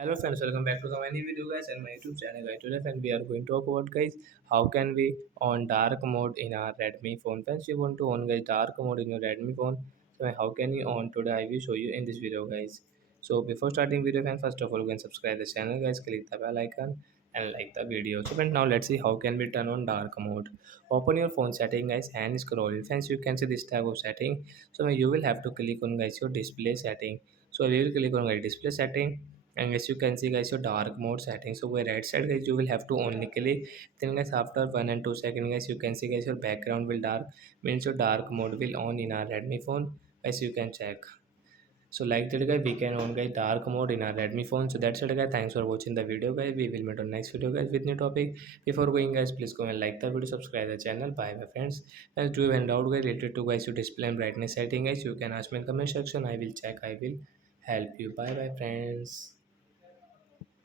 Hello friends, welcome back to the many video guys and my YouTube channel guys. Today friends, we are going to talk about guys how can we on dark mode in our Redmi phone. Friends, you want to on guys dark mode in your Redmi phone. So how can you on today? I will show you in this video guys. So before starting video friends, first of all you can subscribe the channel guys, click the bell icon and like the video. So friends, now let's see how can we turn on dark mode. Open your phone setting guys and scroll. Friends, you can see this type of setting. So you will have to click on guys your display setting. So we will click on guys display setting, and as you can see guys your dark mode settings. So by right side guys you will have to only click, then guys after 1 and 2 seconds guys you can see guys your background will dark, means your dark mode will on in our Redmi phone. As you can check, so like that guys we can on guys dark mode in our Redmi phone. So that's it guys, thanks for watching the video guys. We will meet on next video guys with new topic. Before going guys, please go and like the video, subscribe the channel. Bye my friends. Guys, do you have any doubt guys related to guys your display and brightness setting guys, you can ask me in comment section. I will check, I will help you. Bye bye friends.